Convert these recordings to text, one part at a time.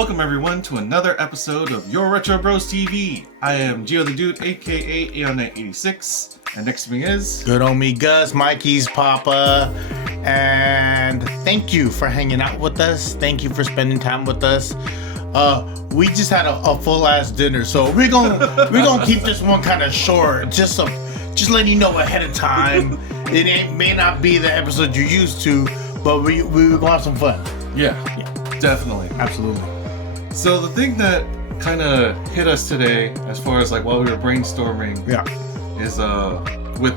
Welcome everyone to another episode of Your Retro Bros TV. I am Gio the Dude, aka Aeon86, and next to me is GoodHomieGus, Mikey's Papa, and thank you for hanging out with us. Thank you for spending time with us. We just had a full ass dinner, so we're gonna keep this one kind of short. Just letting you know ahead of time. It may not be the episode you're used to, but we gonna have some fun. Yeah, definitely, absolutely. So the thing that kind of hit us today, as far as like while we were brainstorming, is with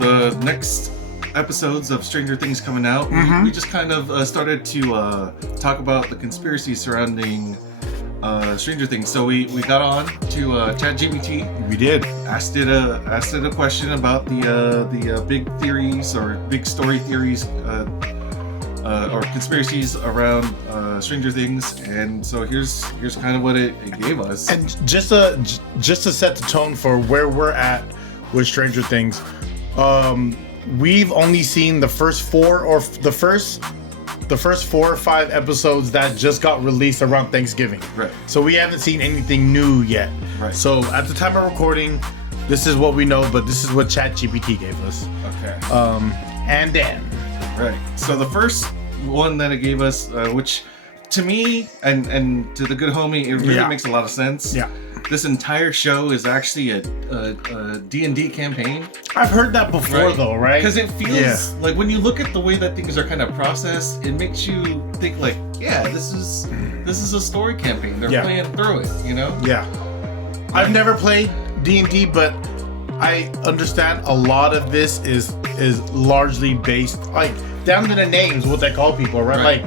the next episodes of Stranger Things coming out, we just kind of started to talk about the conspiracy surrounding Stranger Things. So we got on to ChatGPT. We did. Asked it a question about the big theories or big story theories or conspiracies around Stranger Things, and so here's kind of what it gave us. And just to set the tone for where we're at with Stranger Things, we've only seen the first four or five episodes that just got released around Thanksgiving. Right. So we haven't seen anything new yet. Right. So at the time of recording, this is what we know, but this is what ChatGPT gave us. Okay. And then. Right. So the first one that it gave us, which to me and to the good homie, it really makes a lot of sense. Yeah. This entire show is actually a D&D campaign. I've heard that before, though, right? Because it feels like when you look at the way that things are kind of processed, it makes you think like, this is a story campaign. They're playing through it, you know? Yeah. I've never played D&D, but I understand a lot of this is largely based, like, down to the names, what they call people, right? Like,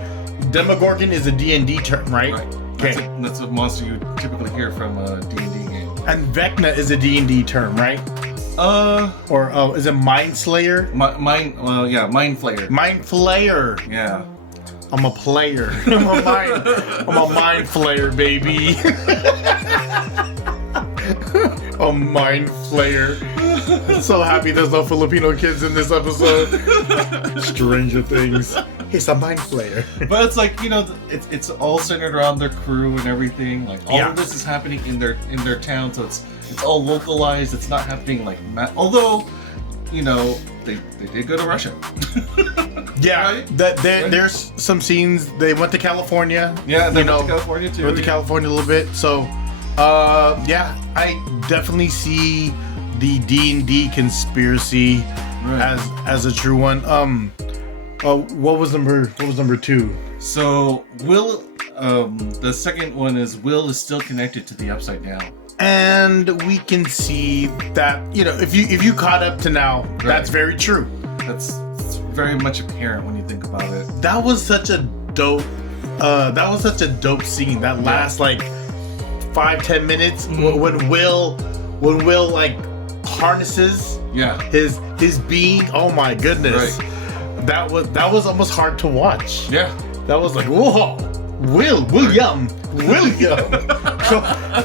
Demogorgon is a D&D term, right? Right. Okay. That's a monster you typically hear from a D&D game. And Vecna is a D&D term, right? Or is it Mind Slayer? Mind Flayer. Mind Flayer. Yeah. I'm a player. I'm a mind flayer, baby. A mind flayer. I'm so happy there's no Filipino kids in this episode. Stranger Things. He's a mind flayer. But it's like, you know, it's all centered around their crew and everything. Like all of this is happening in their town, so it's all localized. It's not happening like although, you know, they did go to Russia. Yeah, right? There's some scenes. They went to California. Yeah, they went to California too. Went to California a little bit. So, I definitely see the D&D conspiracy as a true one. What was number 2? So Will, the second one is Will is still connected to the Upside Down, and we can see that, you know, if you caught up to now, that's very true. That's very much apparent when you think about it. That was such a dope. Scene. That last like 5-10 minutes when Will like harnesses his being. Oh my goodness. Right. That was almost hard to watch. Yeah. That was like, whoa, William.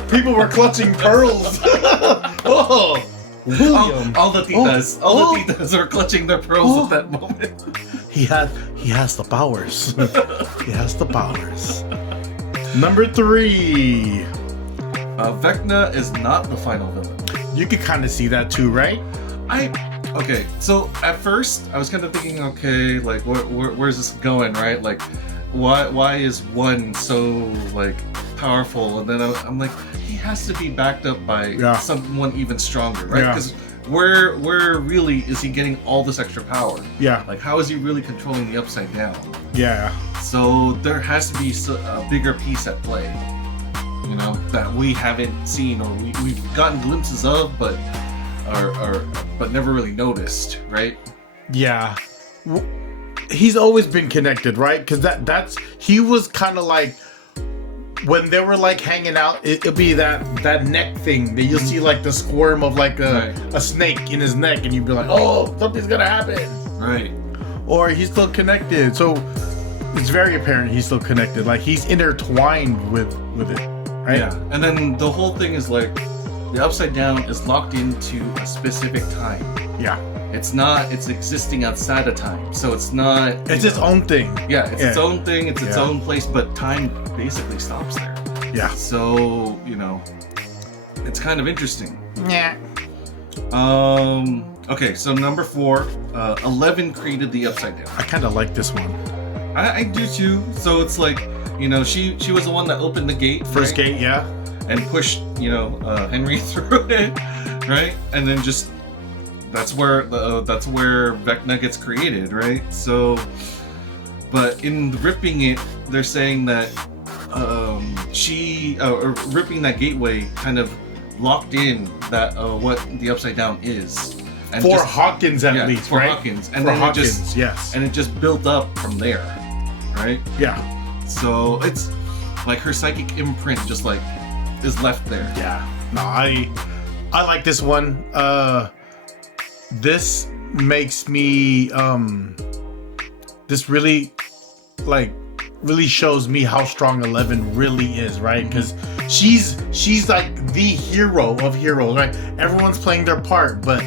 People were clutching pearls. Oh, William. All the titas are clutching their pearls at that moment. He has the powers. He has the powers. Number 3. Vecna is not the final villain. You could kind of see that too, right? Okay, so at first I was kind of thinking, okay, like where's this going, right? Like, why is one so like powerful? And then I'm like, he has to be backed up by someone even stronger, right? Because where really is he getting all this extra power? Yeah. Like, how is he really controlling the Upside Down? Yeah. So there has to be a bigger piece at play, you know, that we haven't seen or we've gotten glimpses of, but never really noticed, right? Yeah. He's always been connected, right? Because he was kind of like, when they were like hanging out, it'll be that neck thing that you'll see like the squirm of like a snake in his neck, and you'd be like, oh, something's gonna happen. Right. Or he's still connected. So it's very apparent he's still connected. Like, he's intertwined with it, right? Yeah. And then the whole thing is like, the Upside Down is locked into a specific time. Yeah. it's existing outside of time. So it's not. It's its own thing. Yeah, it's its own thing. It's its own place, but time basically stops there. Yeah. So it's kind of interesting. Yeah. Okay, so number 4, 11 created the Upside Down. I kind of like this one. I do too. So it's like, she was the one that opened the gate. First gate, yeah. And pushed, Henry through it, right? And then just that's where Vecna gets created, right? So, but in ripping it, they're saying that ripping that gateway kind of locked in that what the Upside Down is. And for Hawkins at least, for right? Hawkins, and for then Hawkins, yes. And it just built up from there, right? Yeah. So it's like her psychic imprint just like is left there. Yeah. No, I like this one. This makes me this really shows me how strong 11 really is, right? Because she's like the hero of heroes, right? Everyone's playing their part, but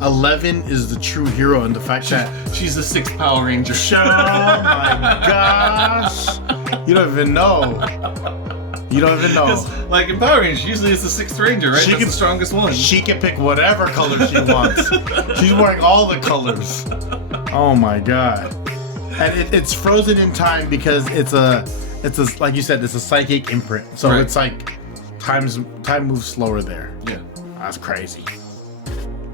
11 is the true hero, and the fact that she's the 6th Power Ranger. Oh my gosh! You don't even know. Like in Power Rangers, usually it's the 6th Ranger, right? That's the strongest one. She can pick whatever color she wants. She's wearing all the colors. Oh my god! And it's frozen in time because it's a like you said, it's a psychic imprint. So it's like time moves slower there. Yeah, that's crazy.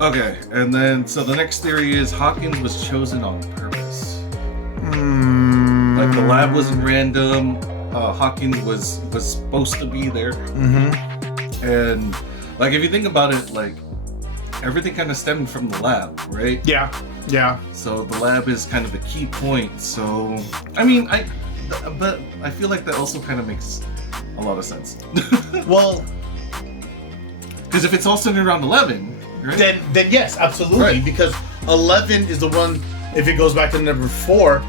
Okay, and then so the next theory is Hawkins was chosen on purpose. Like the lab wasn't random. Hawkins was supposed to be there. And like if you think about it, like everything kind of stemmed from the lab, right? Yeah. So the lab is kind of the key point. So I mean, but I feel like that also kind of makes a lot of sense. Well, because if it's all centered around 11. Right? Then yes, absolutely. Right. Because 11 is the one. If it goes back to number 4,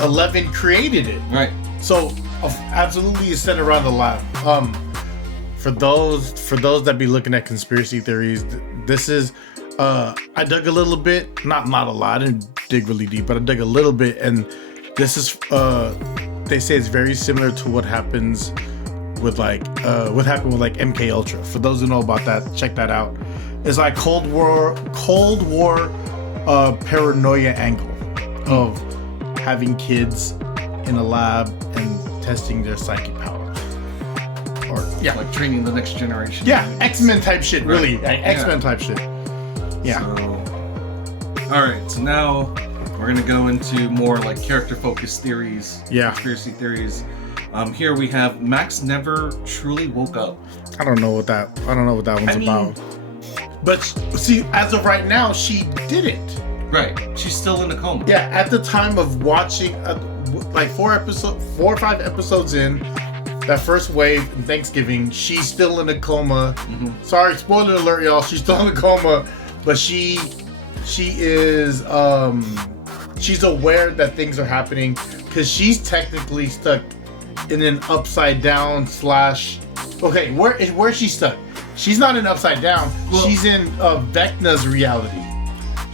11 created it. Right. So absolutely, it's centered around the lab. For those that be looking at conspiracy theories, this is. I dug a little bit, not a lot. I didn't dig really deep, but I dug a little bit, and this is. They say it's very similar to what happens with what happened with MK Ultra. For those who know about that, check that out. It's like Cold War paranoia angle of having kids in a lab and testing their psychic powers. Or like training the next generation. Yeah, X-Men type shit, really. Right. X-Men type shit. Yeah. So, all right, so now we're gonna go into more like character-focused theories, conspiracy theories. Here we have Max never truly woke up. I don't know what that one's about. But see, as of right now, she didn't. Right, she's still in a coma. Yeah, at the time of watching, like 4 or 5 episodes in, that first wave in Thanksgiving, she's still in a coma. Sorry, spoiler alert, y'all. She's still in a coma, but she is she's aware that things are happening because she's technically stuck in an upside down / okay, where is she stuck? She's not in upside down. Well, she's in Vecna's reality.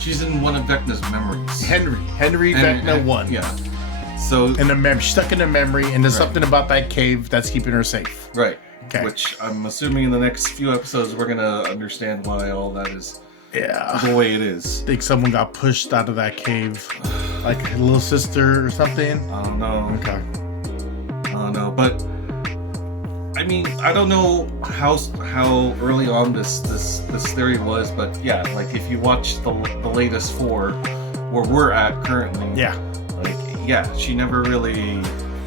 She's in one of Vecna's memories. Henry Vecna 1. Yeah. So in the memory, she's stuck in a memory, and there's something about that cave that's keeping her safe. Right. Okay. Which I'm assuming in the next few episodes we're gonna understand why all that is. Yeah. The way it is. I think someone got pushed out of that cave, like a little sister or something. I don't know. Okay. I don't know, but I mean, I don't know how early on this theory was, but yeah, like if you watch the latest 4, where we're at currently, she never really.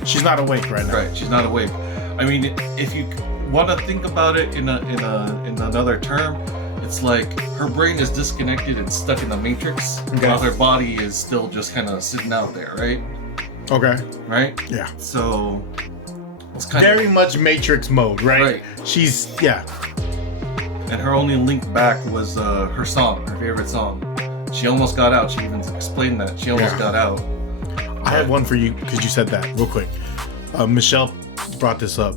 She's not awake right now. Right, she's not awake. I mean, if you want to think about it in another term, it's like her brain is disconnected and stuck in the matrix, while her body is still just kind of sitting out there, right? Okay. Right? Yeah. So it's kind very much Matrix mode, right? Right. She's And her only link back was her song, her favorite song. She almost got out. She even explained that. She almost got out. I have one for you because you said that real quick. Michelle brought this up.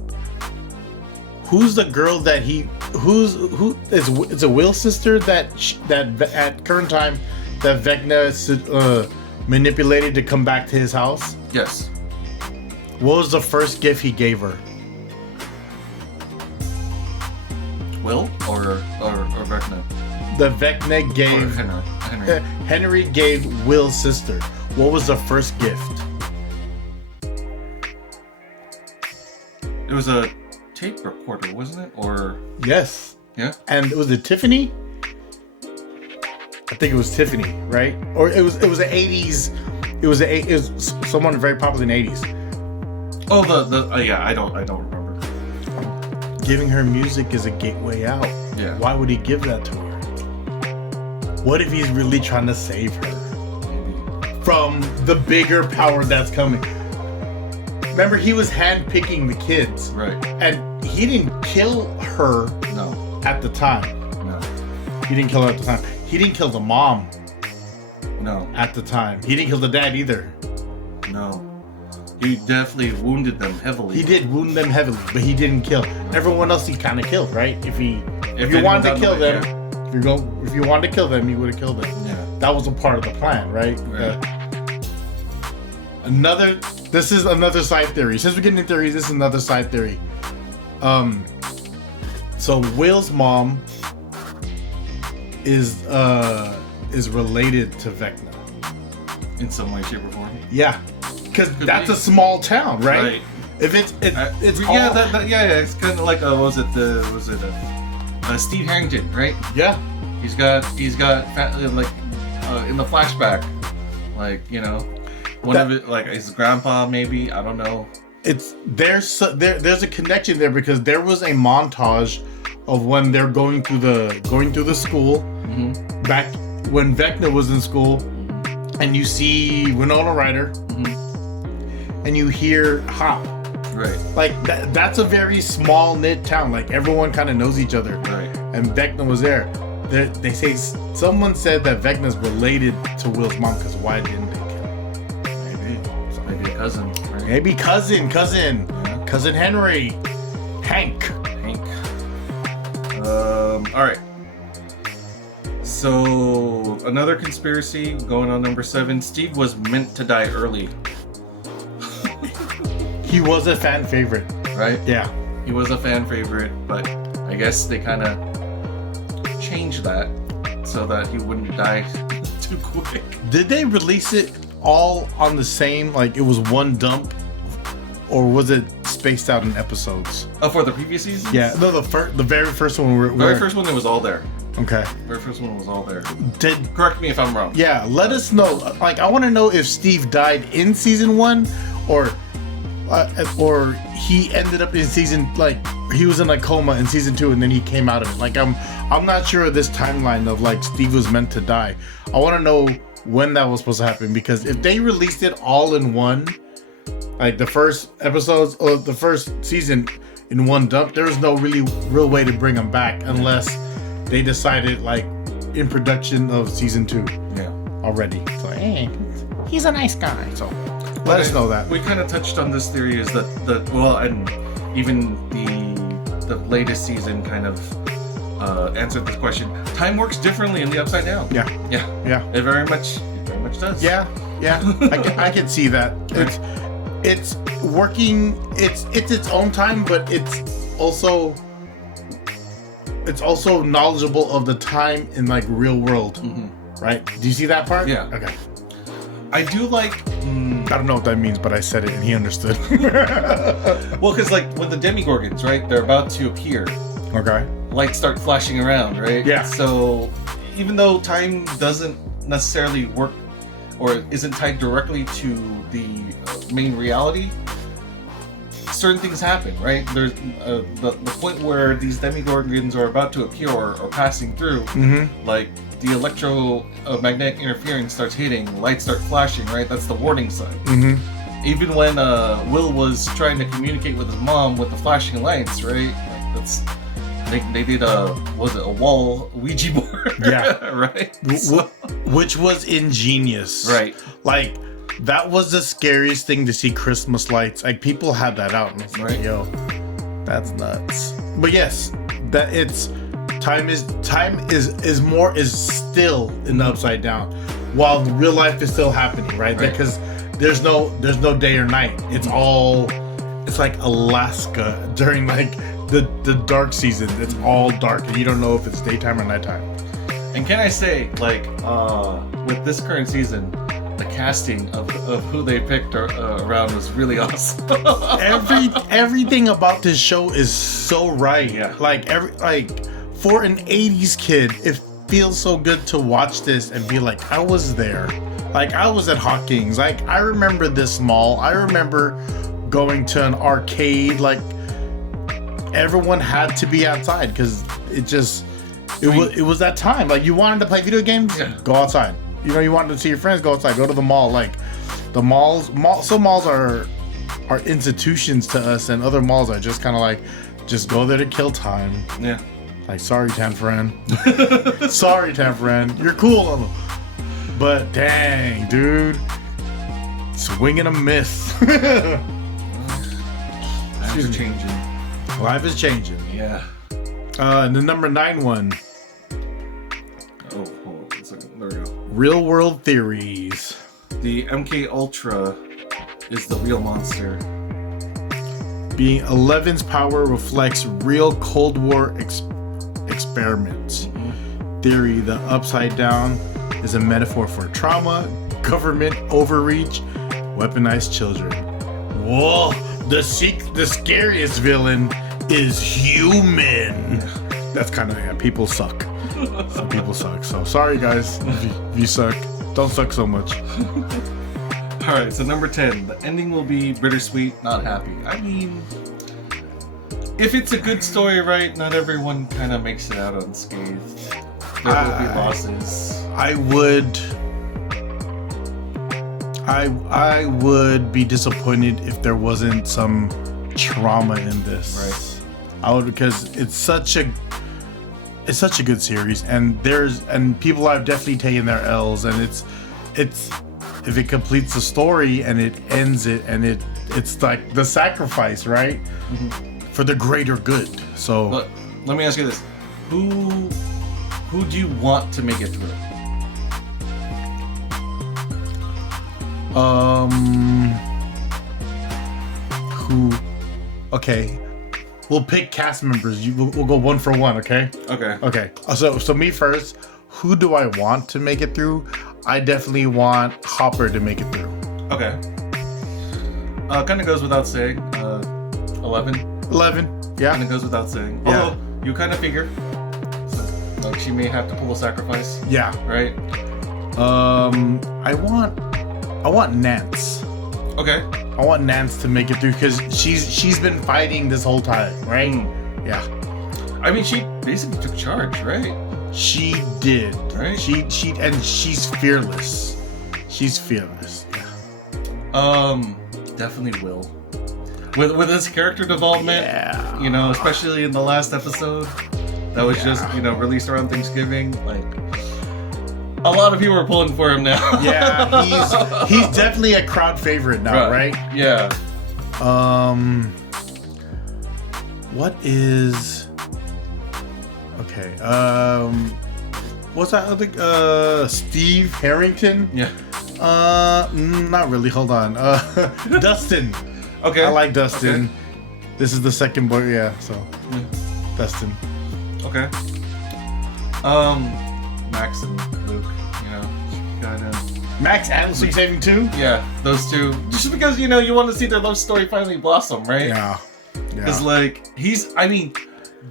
Who's the girl that it's a Will's sister that at current time that Vecna manipulated to come back to his house? Yes. What was the first gift he gave her? Will or Vecna? The Vecna Or gave Henry. Henry gave Will's sister. What was the first gift? It was a tape recorder, wasn't it? Or Yes. yeah. And was it Tiffany? I think it was Tiffany, right? Or it was an 80s. It was someone very popular in the 80s. Oh, yeah. I don't remember. Giving her music is a gateway out. Yeah. Why would he give that to her? What if he's really trying to save her Maybe. from the bigger power that's coming? Remember, he was handpicking the kids, Right. and he didn't kill her No. at the time. No. He didn't kill her at the time. He didn't kill the mom No. at the time. He didn't kill the dad either. No. He definitely wounded them heavily. He did wound them heavily, but he didn't kill. Everyone else he kind of killed, right? If you anyone wanted to got kill in the way, them, if you wanted to kill them, you would have killed them. Yeah. That was a part of the plan, right? Right. This is another side theory. Since we're getting into theories, this is another side theory. So Will's mom is related to Vecna. In some way, shape, or form. Yeah, because Could that's be. a small town, right? Right. If it's Yeah, all, yeah. It's kind of like Steve Harrington, right? yeah. He's got in the flashback, like one of it, like his grandpa, maybe, I don't know. There's a connection there because there was a montage of when they're going through the school back when Vecna was in school, and you see Winona Ryder, and you hear Hop. Right. Like that's a very small knit town. Like everyone kind of knows each other. Right. And Vecna was there. They say someone said that Vecna's related to Will's mom because why didn't they kill him? Maybe a cousin. Right? Maybe cousin Henry, Hank. All right. So another conspiracy going on number 7. Steve was meant to die early. He was a fan favorite. Right? Yeah. He was a fan favorite, but I guess they kind of changed that so that he wouldn't die too quick. Did they release it all on the same, like it was one dump, or was it spaced out in episodes? Oh, for the previous season? Yeah, no, the very first one. Very first one, it was all there. Okay. Very first one was all there. Correct me if I'm wrong. Yeah, let us know. Like, I want to know if Steve died in season 1, or he ended up in season, like he was in a coma in season 2 and then he came out of it. Like I'm not sure of this timeline of like Steve was meant to die. I want to know when that was supposed to happen, because if they released it all in one, like the first episodes or the first season in one dump, there was no real way to bring him back unless they decided like in production of season 2 already. So hey, he's a nice guy. So let us know that. We kind of touched on this theory is that and even the latest season kind of answered this question. Time works differently in the Upside Down. Yeah. It very much does. Yeah. I can see that. It's working. It's its own time, but it's also knowledgeable of the time in like real world. Right? Do you see that part? Yeah. Okay. I do like. I don't know what that means, but I said it and he understood. Well, because like with the Demigorgons, right? They're about to appear. Okay. Lights start flashing around, right? Yeah. So even though time doesn't necessarily work or isn't tied directly to the main reality, certain things happen, right? There's the point where these Demigorgons are about to appear or passing through, like the electromagnetic interference starts hitting, lights start flashing, right? That's the warning sign. Even when Will was trying to communicate with his mom with the flashing lights, right? Like that's they did a wall Ouija board, yeah, right? Which was ingenious, right? Like that was the scariest thing to see Christmas lights. Like people had that out, and I was like, yo, that's nuts. But yes, that Time is still in the Upside Down, while real life is still happening, right? Because there's no day or night. It's like Alaska during like the dark season. It's all dark, and you don't know if it's daytime or nighttime. And can I say, like, with this current season, the casting of who they picked around was really awesome. Everything about this show is so right. Yeah. Like for an 80s kid, it feels so good to watch this and be like, I was there. Like, I was at Hawkins. Like, I remember this mall. I remember going to an arcade. Like, everyone had to be outside because it was that time. Like, you wanted to play video games? Yeah. Go outside. You know, you wanted to see your friends? Go outside. Go to the mall. Like, some malls are institutions to us, and other malls are just kind of like, just go there to kill time. Yeah. Like, sorry, Tanfran. Sorry, Tanfran. You're cool. But dang, dude. Swinging a miss. Lives are changing. Life is changing. Yeah. And the number 9 one. Oh, hold on a second. There we go. Real world theories. The MK Ultra is the real monster. Being 11's power reflects real Cold War experiments. Theory, the Upside Down is a metaphor for trauma, government overreach, weaponized children. Whoa, the scariest villain is human. That's kind of, people suck. Some people suck. So sorry guys, if you suck. Don't suck so much. Alright, so number 10. The ending will be bittersweet, not happy. I mean, if it's a good story, right, not everyone kind of makes it out unscathed. There will be losses. I would be disappointed if there wasn't some trauma in this. Right. I would, because it's such a good series, and people have definitely taken their L's, and it's if it completes the story and it ends it, and it's like the sacrifice, right? Mm-hmm. For the greater good. So let me ask you this: who do you want to make it through? Who? Okay, we'll pick cast members. We'll go one for one. Okay. Okay. So me first. Who do I want to make it through? I definitely want Hopper to make it through. Okay. Kind of goes without saying. 11. 11. Yeah. Kind of goes without saying. Yeah. Although you kind of figure, so, like, she may have to pull a sacrifice. Yeah. Right. I want Nance. Okay. I want Nance to make it through because she's been fighting this whole time, right? Yeah. I mean, she basically took charge, right? She did. Right. She's fearless. She's fearless. Yeah. Definitely Will. With his character development, you know, especially in the last episode that was just, you know, released around Thanksgiving, like, a lot of people are pulling for him now. Yeah, he's definitely a crowd favorite now, right? Yeah. What is... Okay, what's that other, Steve Harrington? Yeah. Not really, hold on. Dustin. Okay. I like Dustin. Okay. This is the second boy, so. Yeah. Dustin. Okay. Max and Luke, you know, kind of. Max and Luke saving too? Yeah, those two. Just because, you know, you want to see their love story finally blossom, right? Yeah. Because, like,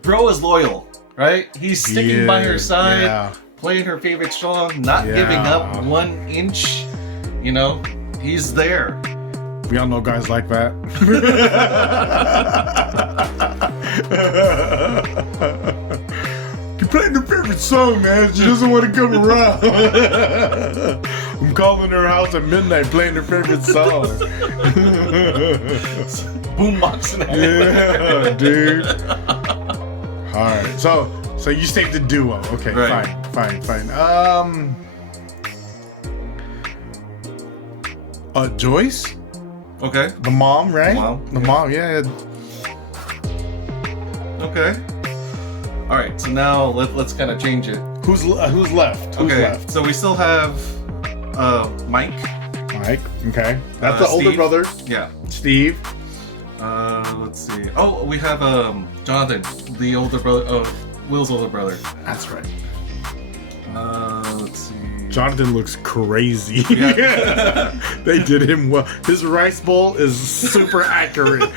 bro is loyal, right? He's sticking by her side, playing her favorite song, not giving up 1 inch. You know, he's there. We all know guys like that. You're playing her favorite song, man. She doesn't want to come around. I'm calling her house at midnight playing her favorite song. Boomboxing. Yeah, dude. Alright, so you saved the duo. Okay, right. Fine. Joyce? Okay. The mom, right? Mom, the mom, yeah. Okay. All right, so now let's kind of change it. Who's left? Who's left? So we still have Mike. Mike. Okay. That's the older Steve. brother. Yeah. Steve. Let's see. Oh, we have Jonathan, the older brother. Will's older brother. That's right. Let's see. Jonathan looks crazy. Yeah. They did him well. His rice bowl is super accurate.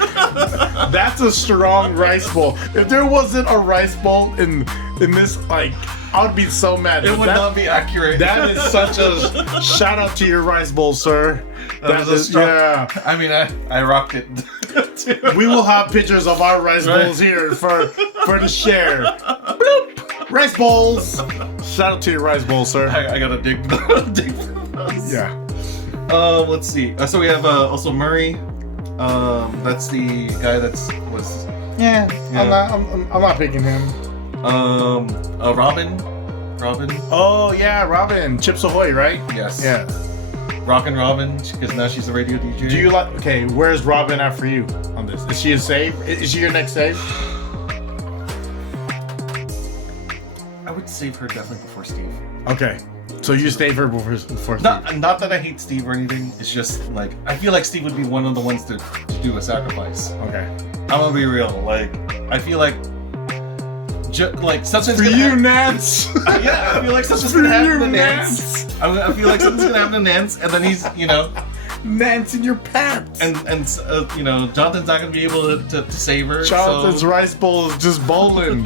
That's a strong rice bowl. If there wasn't a rice bowl in this, like, I would be so mad. It would not be accurate. That is such a shout out to your rice bowl, sir. That is strong. Yeah. I mean, I rocked it. Too. We will have pictures of our rice bowls here for to share. Bloop. Rice bowls. Shout out to your rice bowl, sir. I gotta dig those. Yeah. Let's see. So we have also Murray. That's the guy was. Yeah. I'm not picking him. Robin. Oh yeah, Robin. Chips Ahoy, right? Yes. Yeah. Rockin' Robin, because now she's a radio DJ. Do you like? Okay, where's Robin at for you on this? Is she a save? Is she your next save? I would save her definitely before Steve. Okay, so you save her before Steve. Not that I hate Steve or anything. It's just like I feel like Steve would be one of the ones to do a sacrifice. Okay. I'm gonna be real. Like I feel like. Like something's for gonna you, happen. Nance. Yeah, I feel like something's gonna happen to Nance. I feel like something's gonna happen to Nance, and then he's, Nance in your pants. And Jonathan's not gonna be able to save her. Jonathan's rice bowl is just bowling.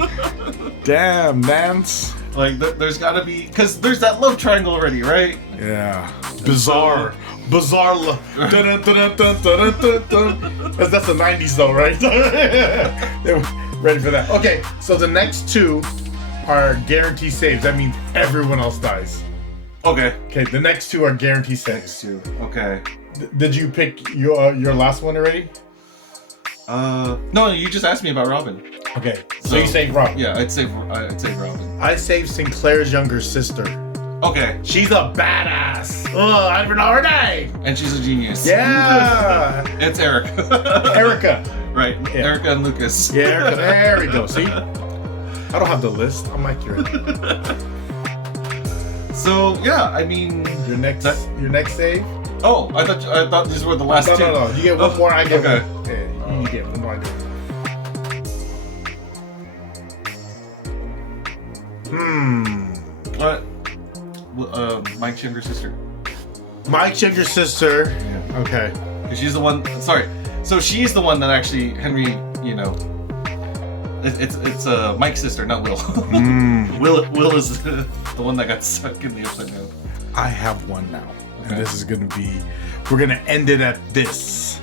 Damn, Nance. Like there's gotta be, because there's that love triangle already, right? Yeah. Bizarre love. That's the 90s though, right? Ready for that. Okay, so the next two are guaranteed saves. That means everyone else dies. Okay. Okay, the next two are guaranteed saves. Okay. Did you pick your last one already? No, you just asked me about Robin. Okay, so you saved Robin. Yeah, I'd save Robin. I saved Sinclair's younger sister. Okay. She's a badass. Oh, I don't even know her name. And she's a genius. Yeah. It's Erica. Erica. Right. Yeah. Erica and Lucas. Yeah, Erica. There we go. See? I don't have the list. I'm accurate. So yeah, I mean, your next save. Oh, I thought these were the last two. No. You get one more. I get one. Yeah, you get one more. I get one. What? Mike's younger sister. Mike's younger sister. Yeah. Okay. She's the one. Sorry. So she's the one that actually Henry. It's Mike's sister, not Will. Will is the one that got stuck in the upside down. I have one now, and this is gonna be. We're gonna end it at this.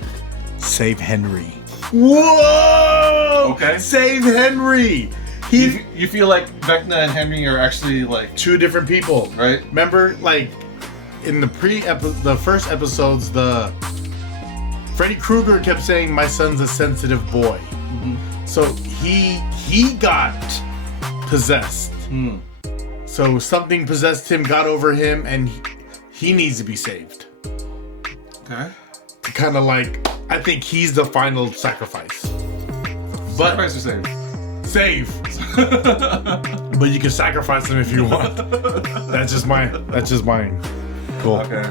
Save Henry. Whoa! Okay. Save Henry. You feel like Vecna and Henry are actually like two different people, right? Remember, like in the the first episodes, Freddy Krueger kept saying, "My son's a sensitive boy." Mm-hmm. So he got possessed. So something possessed him, got over him, and he needs to be saved. Okay. Kind of like, I think he's the final sacrifice. But sacrifice or save? Save. But you can sacrifice him if you want. That's just mine. Cool. Okay.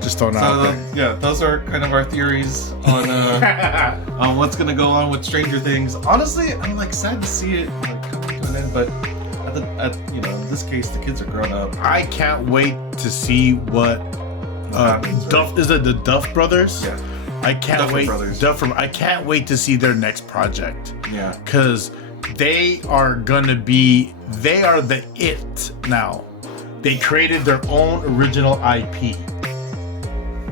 Just don't know. Yeah, those are kind of our theories on on what's gonna go on with Stranger Things. Honestly, I'm like sad to see it like coming to an end, but in this case, the kids are grown up. I can't wait to see what happens, Duff right? Is it the Duff brothers? Yeah. I can't Duffer wait. Brothers. I can't wait to see their next project. Yeah. Because they are the it now. They created their own original IP.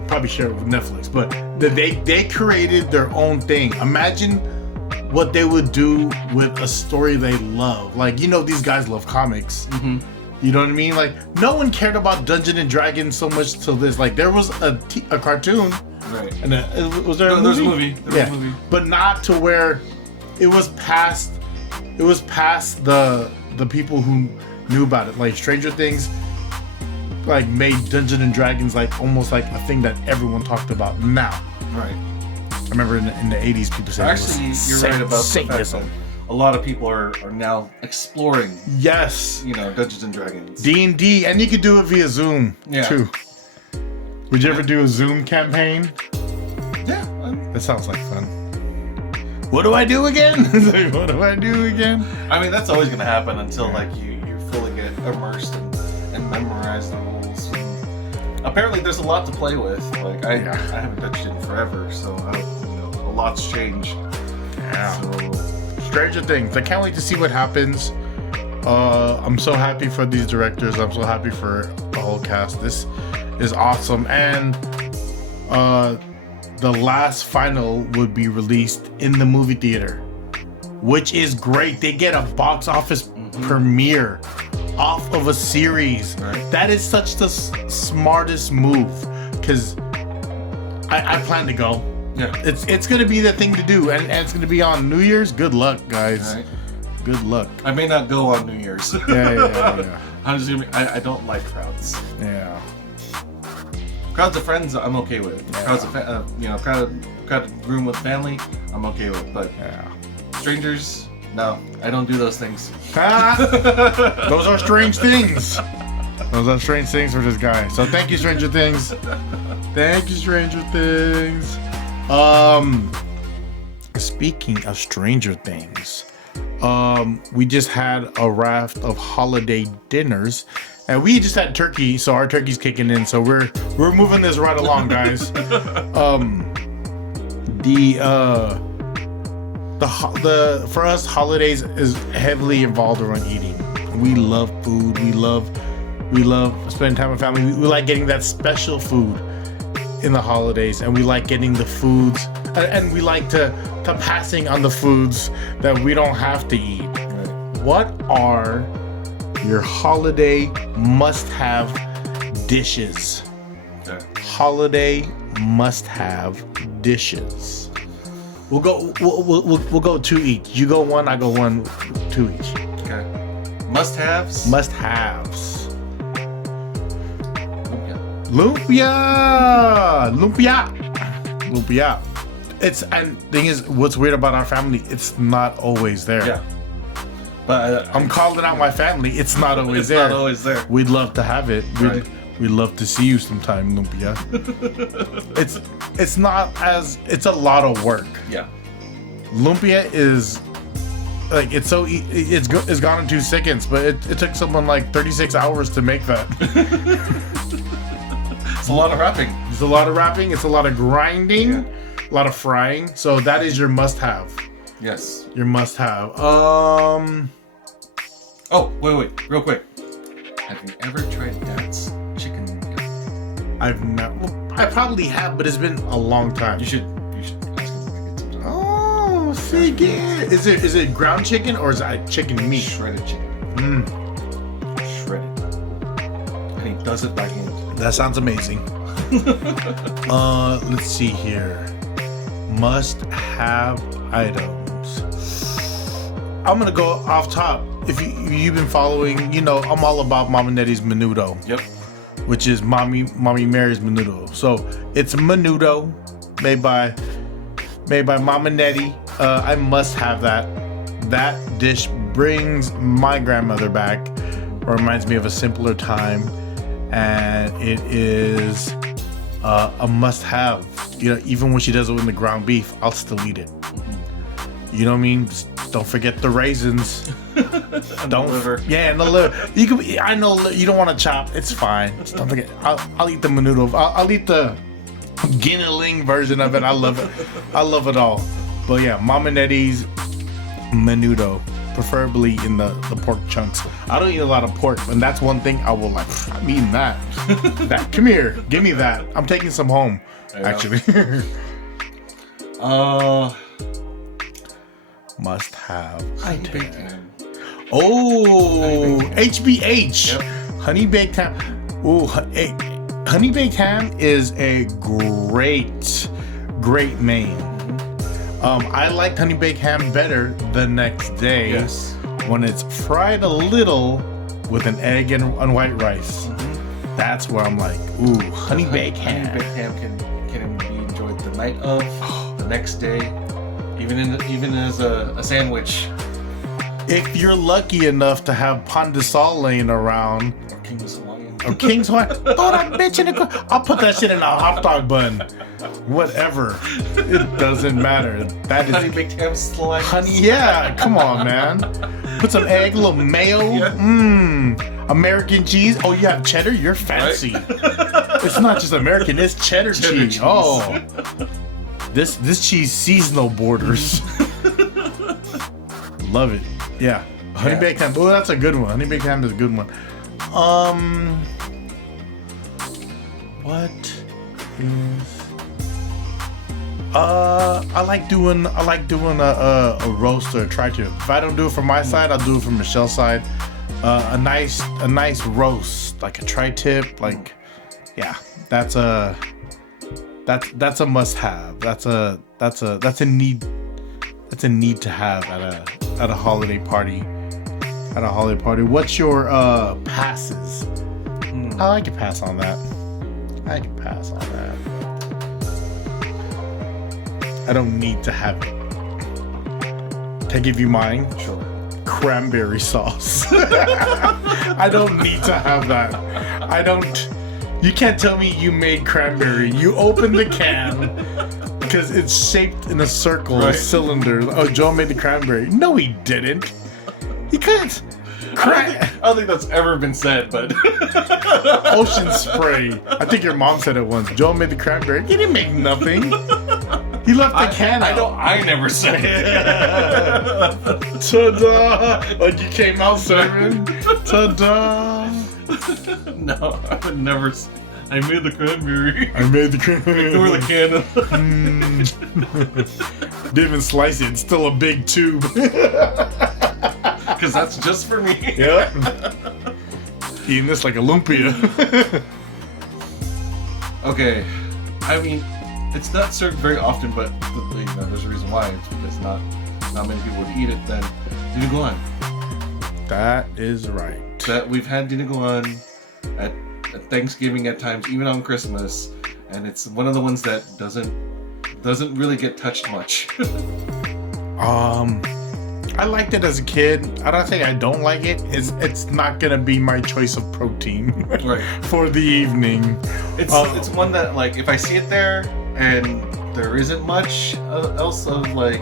Probably share it with Netflix, but they created their own thing. Imagine what they would do with a story they love. Like, these guys love comics. Mm-hmm. You know what I mean? Like, no one cared about Dungeons and Dragons so much till this. Like, there was a cartoon. Right. And was there a movie? There's a movie. There was a movie. But not to where it was past the people who knew about it. Like, Stranger Things like made Dungeons and Dragons like almost like a thing that everyone talked about now. Right. I remember in the 80s people said actually you're right about the fact that a lot of people are now exploring. Yes. Dungeons and Dragons. D&D, and you could do it via Zoom too. Would you ever do a Zoom campaign? Yeah. That sounds like fun. What do I do again? What do I do again? I mean, that's always going to happen until you fully get immersed and memorize the rules. And apparently, there's a lot to play with. Like I haven't touched it in forever, so a lot's changed. Yeah. So, Stranger Things. I can't wait to see what happens. I'm so happy for these directors. I'm so happy for the whole cast. This is awesome. And the last final would be released in the movie theater, which is great. They get a box office premiere off of a series. Right. That is such the smartest move, because I plan to go. Yeah. It's gonna be the thing to do, and it's gonna be on New Year's. Good luck, guys. Right. Good luck. I may not go on New Year's. Yeah. I'm just gonna I don't like crowds. Yeah. Crowds of friends, I'm okay with. Yeah. Crowds of crowded room with family, I'm okay with. But strangers, no, I don't do those things. Those are strange things. Those are strange things for this guy. So thank you, Stranger Things. Thank you, Stranger Things. Speaking of Stranger Things, we just had a raft of holiday dinners, and we just had turkey, so our turkey's kicking in. So we're moving this right along, guys. The for us, holidays is heavily involved around eating. We love food. We love spending time with family. We like getting that special food in the holidays, and we like getting the foods, and we like to passing on the foods that we don't have to eat. What are your holiday must-have dishes? Okay. Holiday must-have dishes. We'll go two each. You go one, I go one, two each. Okay. Must-haves? Must-haves. Lumpia. Lumpia. And thing is, what's weird about our family, it's not always there. Yeah. But I'm calling out my family. It's not always there. It's not always there. We'd love to have it. We'd love to see you sometime, Lumpia. It's not as, it's a lot of work. Yeah. Lumpia is like, it's gone in 2 seconds, but it took someone like 36 hours to make that. It's a lot of wrapping. It's a lot of wrapping. It's a lot of grinding, a lot of frying. So that is your must-have. Yes. Your must-have. Oh, wait, real quick. Have you ever tried Dad's chicken lumpia? I've not. Well, I probably have, but it's been a long time. You should ask him to make it sometime. Oh, sick! Is it ground chicken or is it chicken meat? Shredded chicken. Shredded. And he does it by hand. That sounds amazing. Let's see here. Must-have items. I'm gonna go off top. If you've been following, I'm all about Mama Nettie's Menudo. Yep. Which is Mommy Mary's Menudo. So it's Menudo made by Mama Nettie. I must have that. That dish brings my grandmother back, or reminds me of a simpler time, and it is a must-have. Even when she does it with the ground beef, I'll still eat it. You know what I mean? Just don't forget the raisins. Don't liver. Yeah, and the liver. I know you don't want to chop. It's fine. Just don't forget. I'll eat the menudo. I'll eat the Guinealing version of it. I love it. I love it all. But yeah, Mama Nettie's menudo, preferably in the pork chunks. I don't eat a lot of pork, and that's one thing I will like. I'm eating that. Come here, give me that. I'm taking some home. Actually. Must have. Oh, HBH. Yep. Honey baked ham. Oh, honey baked ham is a great main. I like honey baked ham better the next day. Yes. When it's fried a little with an egg and white rice. Mm-hmm. That's where I'm like, ooh, honey baked ham. Honey baked ham can be enjoyed the night of, the next day, even as a sandwich. if you're lucky enough to have Pan de Sal laying around, or King's Hawaiian, throw that bitch in the. I'll put that shit in a hot dog bun. Whatever. It doesn't matter. That is honey baked ham slice. honey. Yeah, come on, man. Put some egg, a little mayo. American cheese. Oh, you have cheddar? You're fancy. Right? It's not just American, it's cheddar cheese. Oh. This cheese sees no borders. Love it. Yeah. Honey baked ham. Oh, that's a good one. Honey baked ham is a good one. What is I like doing a roast or a tri-tip. If I don't do it from my side, I'll do it from Michelle's side. A nice roast, like a tri-tip, like that's a must-have. That's a need to have at a holiday party. At a holiday party. What's your passes? I can pass on that. I don't need to have it. Can I give you mine? Sure. Cranberry sauce. I don't need to have that. You can't tell me you made cranberry. You open the can because it's shaped in a circle, a cylinder. Oh, Joe made the cranberry. No, he didn't. He can't. I don't think that's ever been said, but Ocean spray. I think your mom said it once. Joe made the cranberry. He didn't make nothing. He left the can out. I never said it. Ta-da! Like you came out serving. Ta-da! No, I would never. I made the cranberry. Threw the can. Didn't even slice it. It's still a big tube. Because that's just for me. Yep. Eating this like a lumpia. Okay. I mean, it's not served very often, but there's a reason why. It's because not many people would eat it. Then dinuguan. That is right. That we've had dinuguan at Thanksgiving at times, even on Christmas, and it's one of the ones that doesn't really get touched much. I liked it as a kid. I don't think I don't like it. It's not gonna be my choice of protein right. for the evening. It's one that, like, if I see it there and there isn't much else of, like,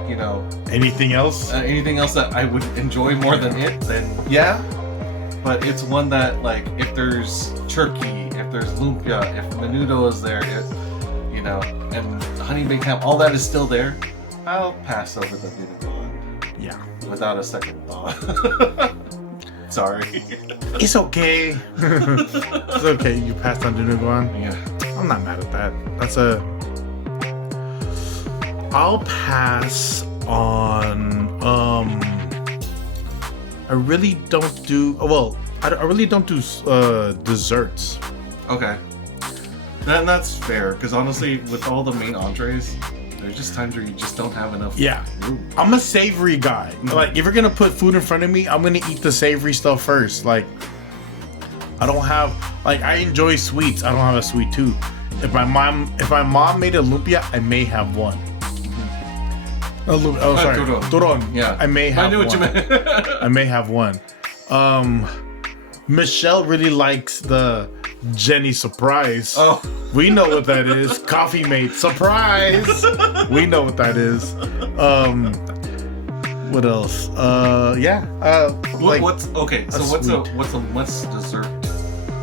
anything else that I would enjoy more than it, then yeah. But it's one that, like, if there's turkey, if there's lumpia, if menudo is there, and honey baked ham, all that is still there, I'll pass over the dinuguan. Yeah. Without a second thought. Sorry. It's okay. It's okay. You passed on dinuguan. Yeah. I'm not mad at that. I'll pass on. I really don't do. Well, I really don't do desserts. Okay. Then that's fair, because honestly, with all the main entrees, there's just times where you just don't have enough. Yeah. Ooh. I'm a savory guy. Like, if you're gonna put food in front of me, I'm gonna eat the savory stuff first. Like, I don't have, like, I enjoy sweets. I don't have a sweet tooth. If my mom made a lumpia, I may have one. Oh, sorry. Turon. Yeah. I may have one. I knew what you meant. I may have one. Michelle really likes the Jenny Surprise. Oh. We know what that is. Coffee Mate Surprise. We know what that is. What else? What's a must dessert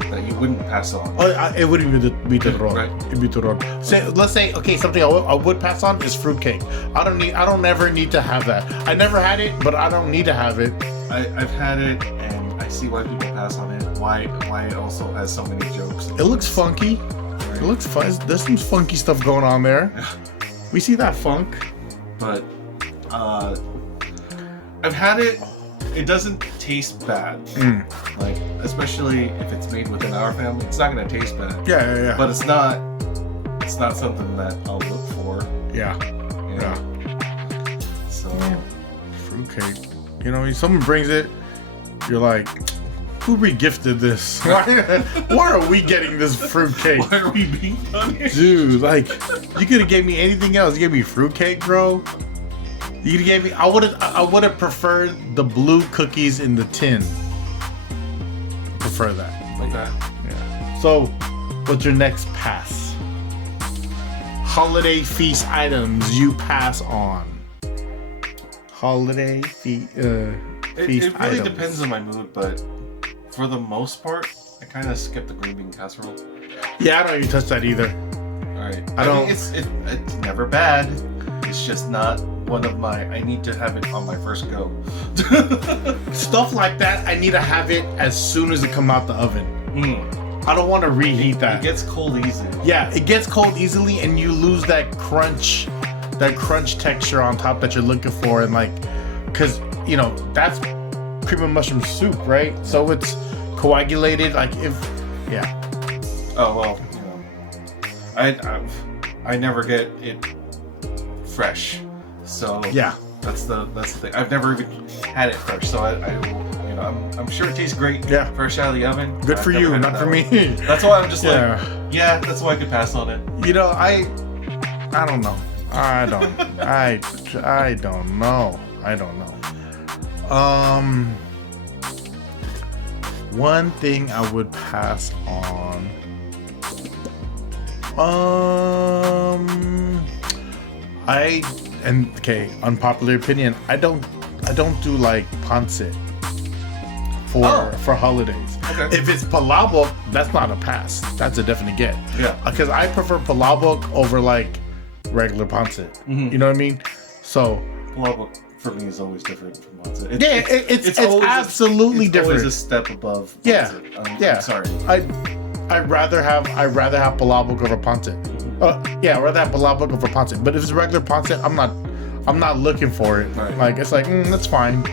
that you wouldn't pass on? It wouldn't be turon. Right. It'd be turon. Let's say something I would pass on is fruitcake. I don't ever need to have that. I never had it, but I don't need to have it. I've had it, and I see why people pass on it. Why it also has so many jokes. It looks funky. Right. It looks fun. There's some funky stuff going on there. We see that funk. But I've had it. It doesn't taste bad. Like, especially if it's made within our family, it's not gonna taste bad. Yeah. But it's not something that I'll look for. Yeah. So fruitcake. When someone brings it, you're like, who re-gifted this? Why are we getting this fruitcake? Why are we being punished? Dude, like, you could have gave me anything else. You gave me fruitcake, bro. You You gave me. I would have preferred the blue cookies in the tin. Prefer that. Okay. Yeah. So, what's your next pass? Holiday feast items you pass on. Holiday feast It really items. depends on my mood, but for the most part, I kind of skip the green bean casserole. Yeah, I don't even touch that either. Alright. I don't- mean, it's never bad. It's just not one of my. I need to have it on my first go. Stuff like that, I need to have it as soon as it come out the oven. I don't want to reheat that. It gets cold easily. Yeah, it gets cold easily, and you lose that crunch texture on top that you're looking for, and like, cause you know that's cream of mushroom soup, right? So it's coagulated. Like yeah. Oh well, you know, I never get it fresh, so Yeah. that's the thing. I've never even had it fresh, so I you know, I'm sure it tastes great. Yeah. Fresh out of the oven. Good I've for never you, had it not that for way. me. That's why I'm just Yeah. like, yeah, that's why I could pass on it. You know, I don't know. I don't know. One thing I would pass on. Unpopular opinion. I don't do like pancit for holidays. Okay. If it's palabok, that's not a pass. That's a definite get. Yeah. Because I prefer palabok over like regular pancit. You know what I mean? So Palabok for me is always different from pancit. it's always absolutely different. Always a step above Yeah. pancit. Yeah. I'm sorry. I'd rather have palabok over pancit. I'd rather have palabok over pancit. But if it's regular pancit, I'm not looking for it. Right. Like it's like that's fine.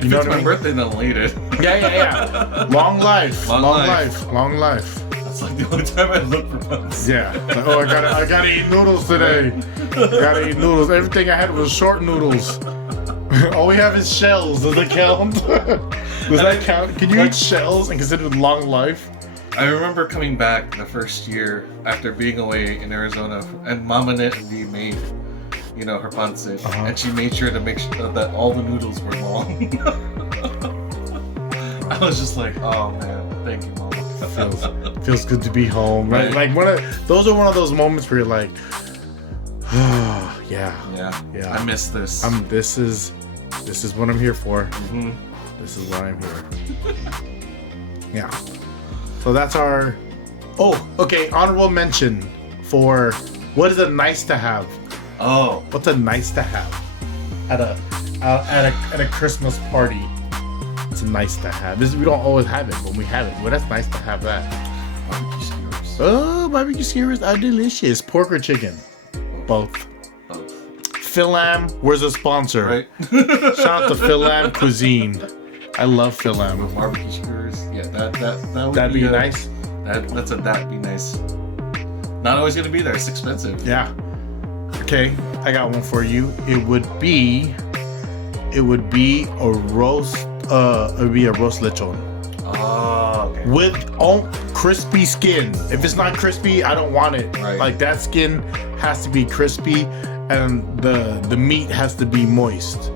If it's my birthday, then I'll eat it. Yeah. Long life. Long life. That's like the only time I look for pancit. Yeah. Like, I gotta eat noodles today. Gotta eat noodles. Everything I had was short noodles. All we have is shells. Does it count? Does that count? Can you eat shells and consider it long life? I remember coming back the first year after being away in Arizona, and Mama Nettie made, you know, her pancit, and she made sure to make sure that all the noodles were long. I was just like, oh man, thank you, Mama. Feels good to be home. Right? Like those are one of those moments where you're like, oh, yeah. I miss this. This is what I'm here for. Mm-hmm. This is why I'm here. Yeah. So that's our. Oh, okay. Honorable mention for what is a nice to have. Oh, What's a nice to have at a Christmas party? It's nice to have. We don't always have it, but we have it. Well, that's nice to have that. barbecue skewers. Oh, barbecue skewers are delicious. Pork or chicken? Both. Philam, where's a sponsor? Right. Shout out to Philam Cuisine. I love Philam. Barbecue skewers. Yeah, that would That'd be nice. That'd be nice. Not always gonna be there. It's expensive. Yeah. Okay, I got one for you. It would be a roast. It would be a roast lechon. Oh, okay. With crispy skin. If it's not crispy, I don't want it. Right. Like that skin has to be crispy, and the meat has to be moist.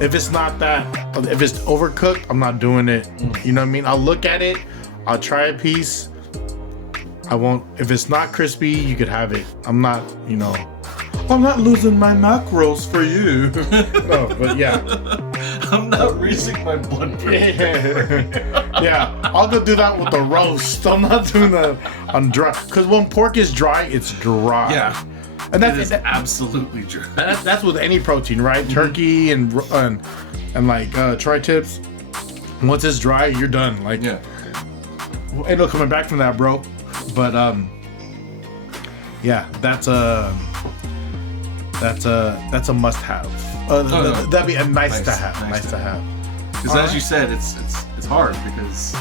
If it's not that, if it's overcooked, I'm not doing it. You know what I mean? I'll look at it. I'll try a piece. I won't. If it's not crispy, you could have it. I'm not losing my macros for you. No, but yeah. I'm not raising my blood pressure. Yeah, I'll go do that with the roast. I'm not doing that on dry. Because when pork is dry, it's dry. Yeah. And That's absolutely true. that's with any protein, right? Turkey and like tri-tips. Once it's dry, you're done. Like, Yeah. ain't no coming back from that, bro. But yeah, that's a must-have. That'd be a nice to have. Nice to have. Because as you said, it's hard because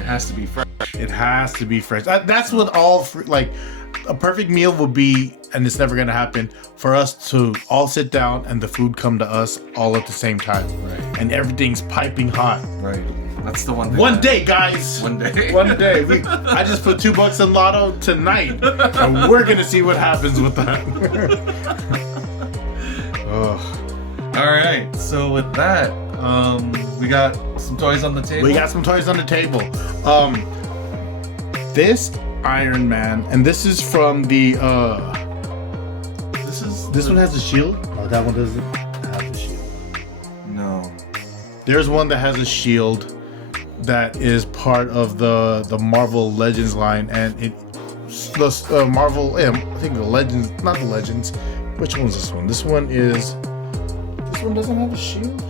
it has to be fresh. It has to be fresh. That's what like a perfect meal would be, and it's never gonna happen for us to all sit down and the food come to us all at the same time, Right. and everything's piping hot. Right. That's the one thing. One day, guys. One day. One day. I just put $2 in lotto tonight, and we're gonna see what happens with that. Oh. All right. So with that, we got some toys on the table. We got some toys on the table. This Iron Man, and this is from the. This one has a shield. Oh, that one doesn't have a shield. No. There's one that has a shield that is part of the Marvel Legends line, and the Marvel. I think the Legends, not the Legends. Which one's this one? This one doesn't have a shield.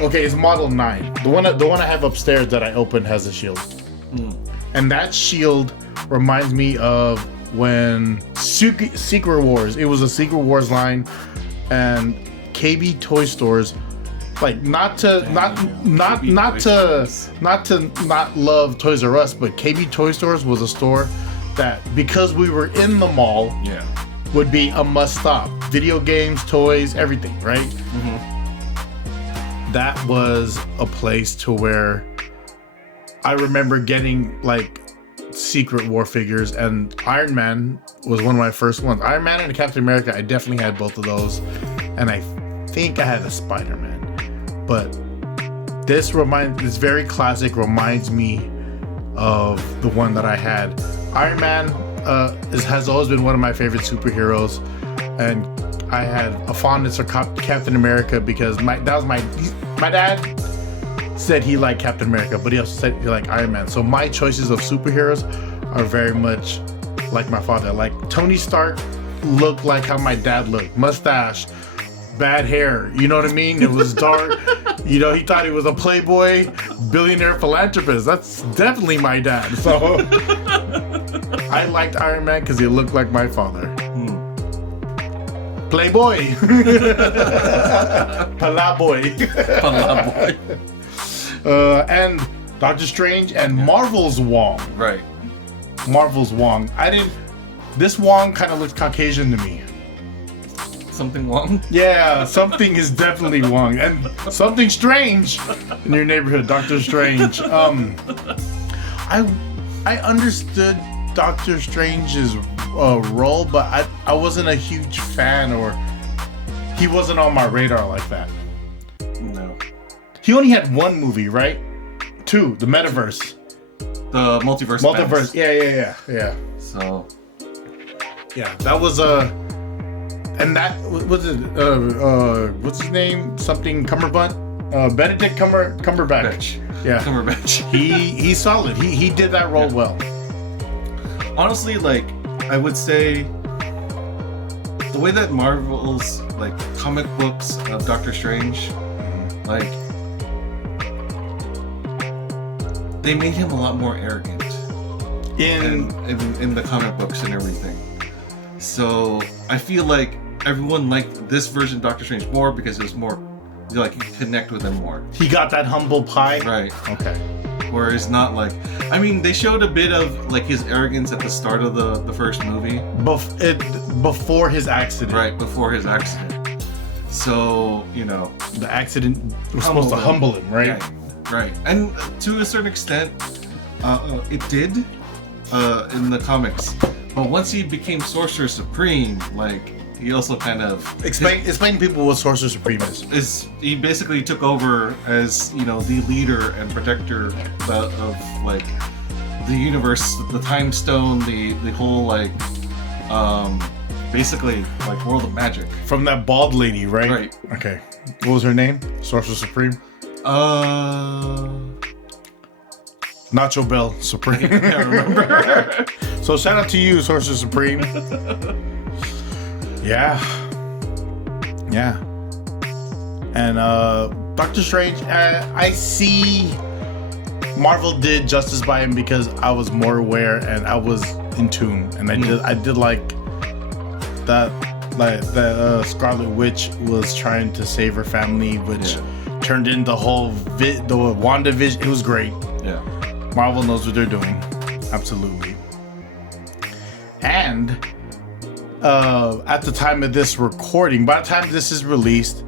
Okay, it's Model 9. The one I have upstairs that I opened has a shield, and that shield reminds me of when Secret Wars. It was a Secret Wars line, and KB toy stores, like not to not love Toys R Us, but KB toy stores was a store that, because we were in the mall, would be a must stop. Video games, toys, everything, right? That was a place to where I remember getting like Secret War figures, and Iron Man was one of my first ones. Iron Man and Captain America, I definitely had both of those, and I think I had a Spider-Man. But this very classic, reminds me of the one that I had. Iron Man has always been one of my favorite superheroes, and I had a fondness for Captain America because my dad said he liked Captain America, but he also said he liked Iron Man. So my choices of superheroes are very much like my father. Like Tony Stark looked like how my dad looked. Mustache, bad hair, you know what I mean? It was dark. He thought he was a playboy, billionaire philanthropist. That's definitely my dad. So I liked Iron Man because he looked like my father. Playboy. Palaboy. And Doctor Strange and Marvel's Wong. Right. Marvel's Wong. This Wong kind of looks Caucasian to me. Something Wong? Yeah, something is definitely Wong. And something strange in your neighborhood, Doctor Strange. I understood Doctor Strange's role, but I wasn't a huge fan, or he wasn't on my radar like that. No. He only had one movie, right? 2, the Metaverse. The Multiverse. Yeah. So. Yeah, that was and that was it. What's his name? Something Cumberbatch. Benedict Cumberbatch. Yeah, Cumberbatch. He's solid. He did that role well. Honestly, like, I would say the way that Marvel's like comic books of Doctor Strange, like, they made him a lot more arrogant in the comic books and everything. So I feel like everyone liked this version of Doctor Strange more because it was more, like, you could connect with him more. He got that humble pie. Right. Okay. Whereas not like, I mean, they showed a bit of like his arrogance at the start of the first movie. Before his accident. Right, before his accident. So, the accident was supposed to humble him, right? Yeah, right. And to a certain extent, it did in the comics. But once he became Sorcerer Supreme, like, he also kind of explain to people what Sorcerer Supreme is. He basically took over as the leader and protector of like the universe, the Time Stone, the whole like basically like world of magic. From that bald lady, right? Right. Okay. What was her name? Sorcerer Supreme. Nacho Bell Supreme. I can't remember. So shout out to you, Sorcerer Supreme. Yeah. And Doctor Strange, I see Marvel did justice by him because I was more aware and I was in tune, and I did like that, like that Scarlet Witch was trying to save her family, which turned into the whole the WandaVision. It was great. Yeah. Marvel knows what they're doing. Absolutely. And at the time of this recording, by the time this is released,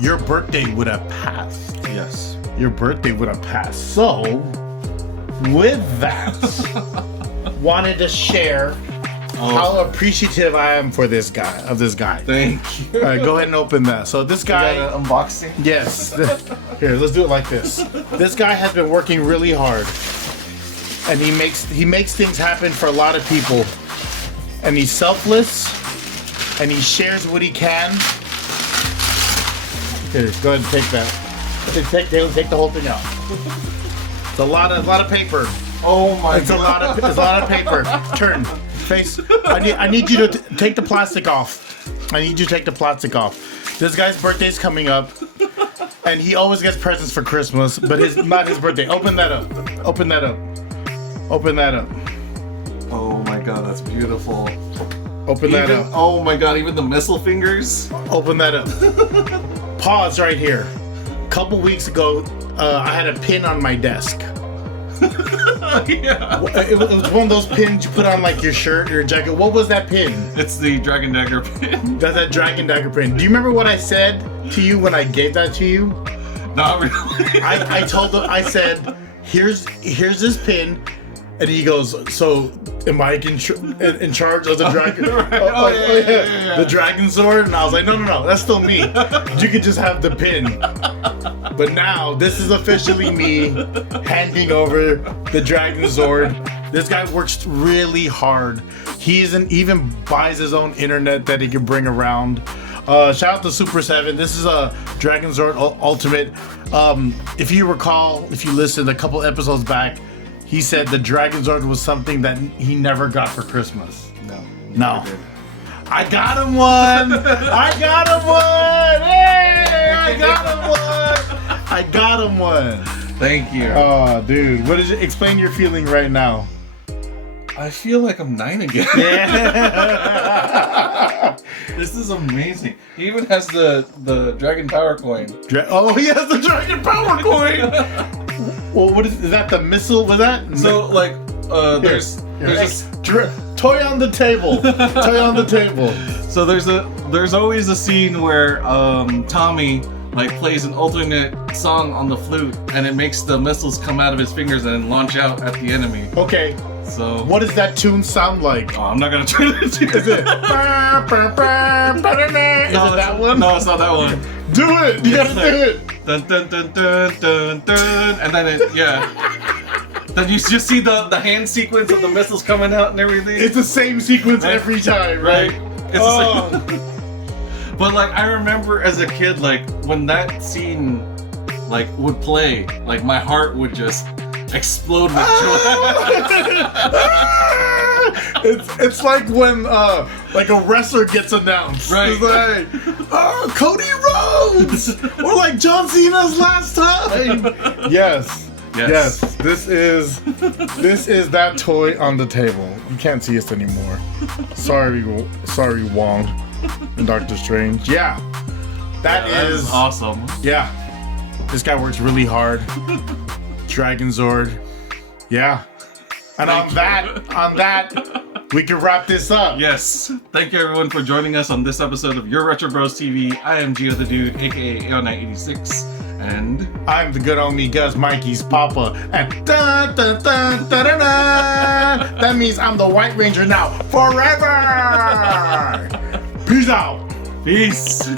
your birthday would have passed. Yes. Your birthday would have passed. So, with that, wanted to share how appreciative I am for this guy. Thank you. All right, go ahead and open that. So this guy, You got an unboxing? yes. Here, let's do it like this. This guy has been working really hard, and he makes things happen for a lot of people, and he's selfless, and he shares what he can. Here, go ahead and take that. Take the whole thing out. It's a lot of paper. Oh my It's a lot of paper. Turn face. I need you to take the plastic off. This guy's birthday's coming up, and he always gets presents for Christmas, but not his birthday. Open that up. Oh my god, that's beautiful. Open that up. Oh my god, even the missile fingers. Open that up. Pause right here. A couple weeks ago, I had a pin on my desk. Yeah. It was one of those pins you put on like your shirt or your jacket. What was that pin? It's the Dragon Dagger pin. That's that Dragon Dagger pin. Do you remember what I said to you when I gave that to you? Not really. I told him, I said, here's this pin, and he goes, so am I in charge of the dragon? Yeah. The dragon sword? And I was like, no, that's still me. You could just have the pin. But now this is officially me handing over the dragon sword. This guy works really hard. He even buys his own internet that he can bring around. Shout out to Super 7. This is a Dragon Sword Ultimate. If you recall, if you listened a couple episodes back, he said the Dragon Sword was something that he never got for Christmas. No. I got him one! Hey! I got him one! Thank you. Oh, dude. What is it? Explain your feeling right now. I feel like I'm 9 again. Yeah. This is amazing. He even has the Dragon Power coin. He has the Dragon Power coin! Well, what is that? The missile? Was that? So, like, there's this... Toy on the table. So there's always a scene where Tommy like plays an alternate song on the flute, and it makes the missiles come out of his fingers and launch out at the enemy. Okay. So what does that tune sound like? Oh, I'm not gonna try to do it. Is it? Is it that one? No, it's not that one. Do it. You gotta do it. Dun dun dun dun dun dun, and then Then you just see the hand sequence of the missiles coming out and everything. It's the same sequence every time, right? It's the same. But like I remember as a kid, like when that scene like would play, like my heart would just explode with joy. It's like when like a wrestler gets announced. Right. It's like, oh, Cody Rhodes! Or like John Cena's last time. Yes. This is that toy on the table. You can't see us anymore. Sorry, Wong and Doctor Strange. Yeah. That is awesome. Yeah. This guy works really hard. Dragon Zord. Yeah. And on that, we can wrap this up. Yes. Thank you everyone for joining us on this episode of Your Retro Bros TV. I am Gio the Dude, aka AO986, and I'm the good homie Gus, Mikey's papa. And da, da, da, da, da, da. That means I'm the White Ranger now forever. Peace out. peace.